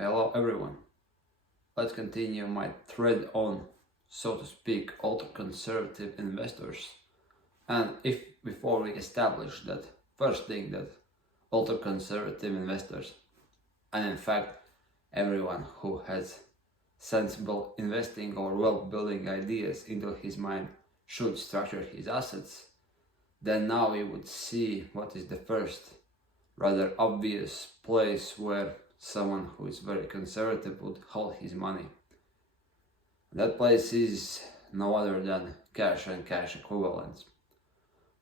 Hello everyone. Let's continue my thread on, so to speak, ultra-conservative investors. And if before we establish that first thing that ultra-conservative investors, and in fact everyone who has sensible investing or wealth building ideas into his mind should structure his assets, then now we would see what is the first rather obvious place where someone who is very conservative would hold his money. That place is no other than cash and cash equivalents.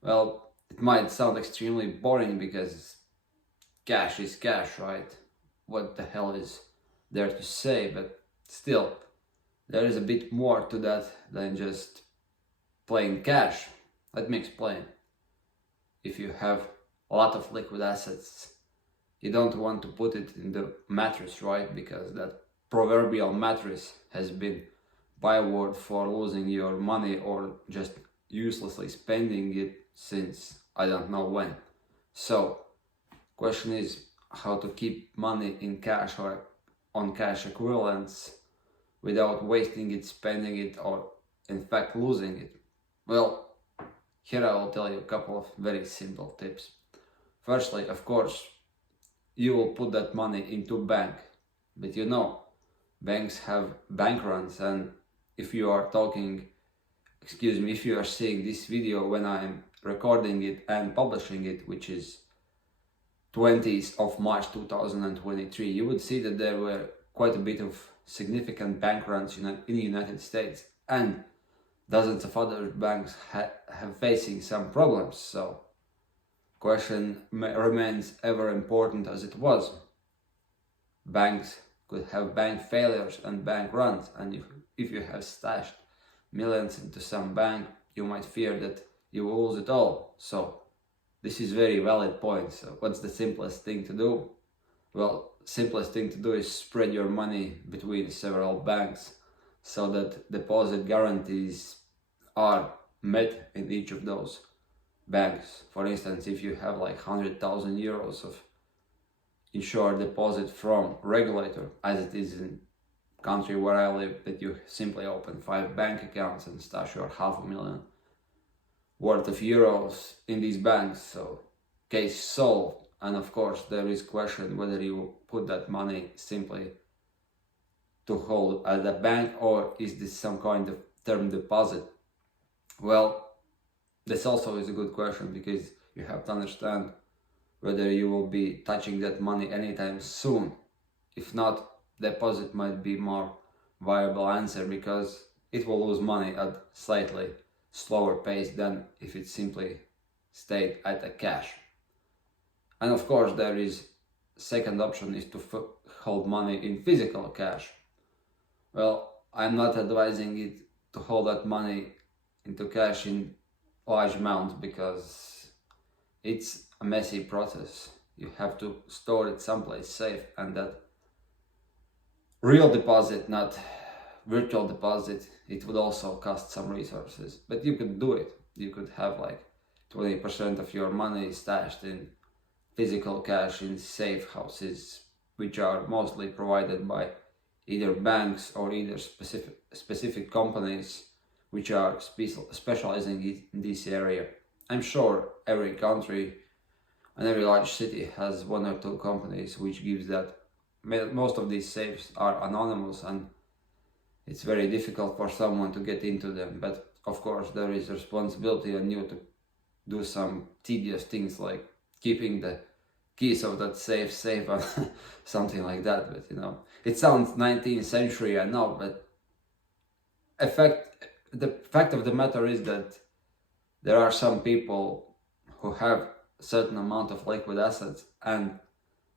Well, it might sound extremely boring because cash is cash, right? What the hell is there to say? But still, there is a bit more to that than just plain cash. Let me explain. If you have a lot of liquid assets, you don't want to put it in the mattress, right? Because that proverbial mattress has been byword for losing your money or just uselessly spending it since I don't know when. So, question is how to keep money in cash or on cash equivalents without wasting it, spending it, or in fact losing it. Well, here I will tell you a couple of very simple tips. Firstly, of course, you will put that money into bank, but you know, banks have bank runs, and if you are seeing this video when I am recording it and publishing it, which is 20th of March 2023, you would see that there were quite a bit of significant bank runs in the United States, and dozens of other banks have facing some problems. So question remains ever important as it was. Banks could have bank failures and bank runs, and if you have stashed millions into some bank, you might fear that you will lose it all. So this is very valid point. So what's the simplest thing to do? Well, simplest thing to do is spread your money between several banks so that deposit guarantees are met in each of those banks. For instance, if you have like 100,000 euros of insured deposit from regulator, as it is in country where I live, that you simply open 5 bank accounts and stash your 500,000 worth of euros in these banks. So case solved. And of course there is question whether you put that money simply to hold at the bank or is this some kind of term deposit. Well, this also is a good question because you have to understand whether you will be touching that money anytime soon. If not, deposit might be more viable answer because it will lose money at slightly slower pace than if it simply stayed at a cash. And of course there is second option is to hold money in physical cash. Well, I'm not advising it to hold that money into cash in large amounts because it's a messy process. You have to store it someplace safe, and that real deposit, not virtual deposit, it would also cost some resources. But you could do it. You could have like 20% of your money stashed in physical cash in safe houses, which are mostly provided by either banks or either specific companies which are specializing in this area. I'm sure every country and every large city has one or two companies which gives that. Most of these safes are anonymous and it's very difficult for someone to get into them, but of course there is responsibility on you to do some tedious things like keeping the keys of that safe and something like that. But you know, it sounds 19th century, I know, but the fact of the matter is that there are some people who have a certain amount of liquid assets and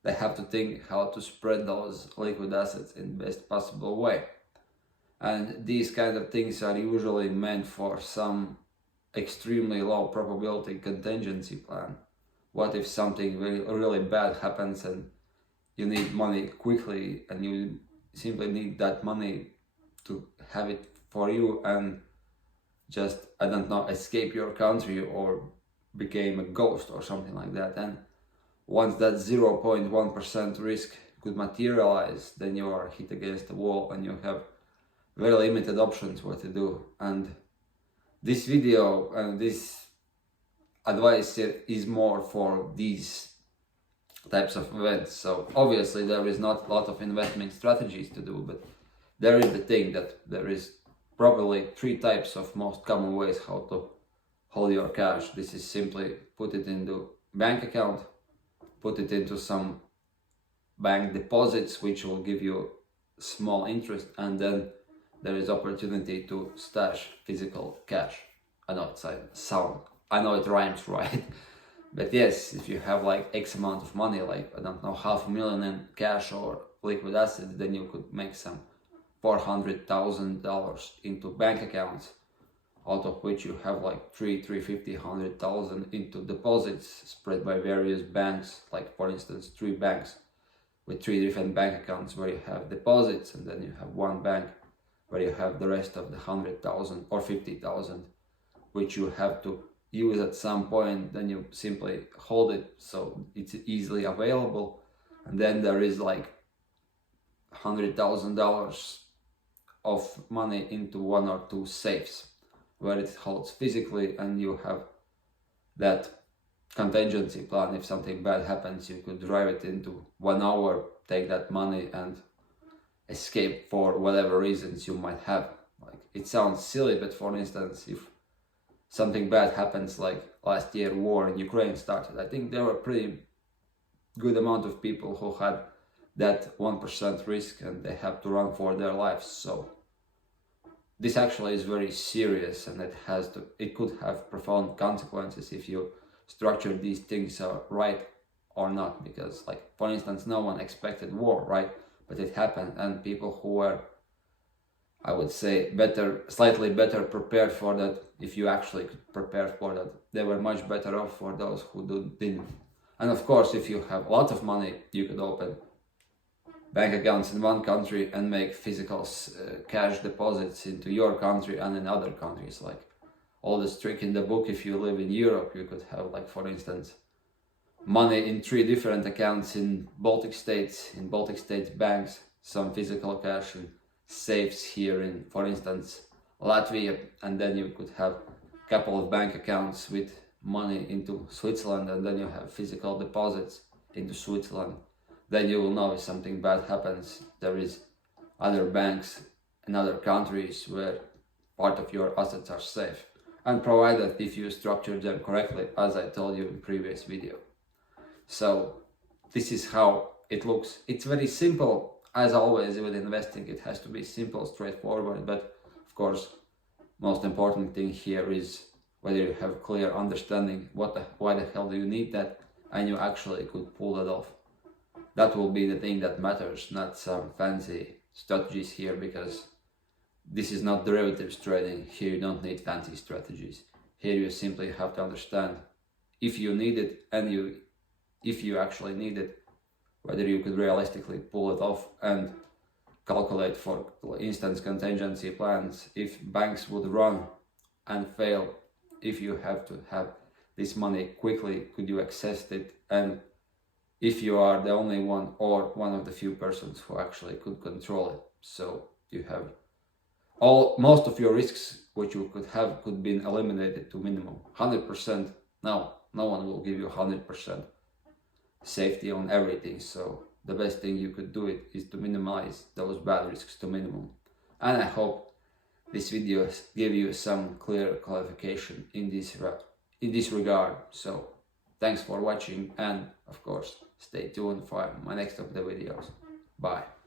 they have to think how to spread those liquid assets in the best possible way. And these kind of things are usually meant for some extremely low probability contingency plan. What if something really bad happens and you need money quickly and you simply need that money to have it for you and just, I don't know, escape your country or became a ghost or something like that. And once that 0.1% risk could materialize, then you are hit against the wall and you have very limited options what to do. And this video and this advice is more for these types of events. So obviously there is not a lot of investment strategies to do, but there is the thing that there is probably 3 types of most common ways how to hold your cash. This is simply put it into bank account, put it into some bank deposits which will give you small interest, and then there is opportunity to stash physical cash. I know it rhymes, right? But yes, if you have like X amount of money, like I don't know, $500,000 in cash or liquid assets, then you could make some $400,000 into bank accounts, out of which you have like 350,000 into deposits spread by various banks, like for instance 3 banks with 3 different bank accounts where you have deposits, and then you have one bank where you have the rest of the 100,000 or 50,000 which you have to use at some point. Then you simply hold it so it's easily available, and then there is like $100,000 of money into 1 or 2 safes where it holds physically, and you have that contingency plan. If something bad happens, you could drive it into 1 hour, take that money and escape for whatever reasons you might have. Like, it sounds silly, but for instance, if something bad happens, like last year war in Ukraine started, I think there were pretty good amount of people who had that 1% risk and they have to run for their lives. So this actually is very serious, and it could have profound consequences if you structure these things right or not, because like for instance, no one expected war, right? But it happened, and people who were, I would say, slightly better prepared for that, if you actually could prepare for that, they were much better off for those who didn't. And of course, if you have a lot of money, you could open bank accounts in one country and make physical cash deposits into your country and in other countries. Like all this trick in the book, if you live in Europe, you could have, like for instance, money in 3 different accounts in Baltic states banks, some physical cash in safes here in, for instance, Latvia, and then you could have a couple of bank accounts with money into Switzerland, and then you have physical deposits into Switzerland. Then you will know if something bad happens, there is other banks in other countries where part of your assets are safe, and provided if you structure them correctly, as I told you in previous video. So this is how it looks. It's very simple. As always with investing, it has to be simple, straightforward, but of course, most important thing here is whether you have clear understanding why the hell do you need that, and you actually could pull that off. That will be the thing that matters, not some fancy strategies here, because this is not derivatives trading. Here you don't need fancy strategies. Here you simply have to understand if you need it, and if you actually need it, whether you could realistically pull it off, and calculate for instance contingency plans. If banks would run and fail, if you have to have this money quickly, could you access it? And if you are the only one or one of the few persons who actually could control it, so you have most of your risks which you could have could be eliminated to minimum. 100%, no one will give you 100% safety on everything. So the best thing you could do is to minimize those bad risks to minimum. And I hope this video gave you some clear clarification in this regard. So thanks for watching, and of course stay tuned for my next of the videos. Bye.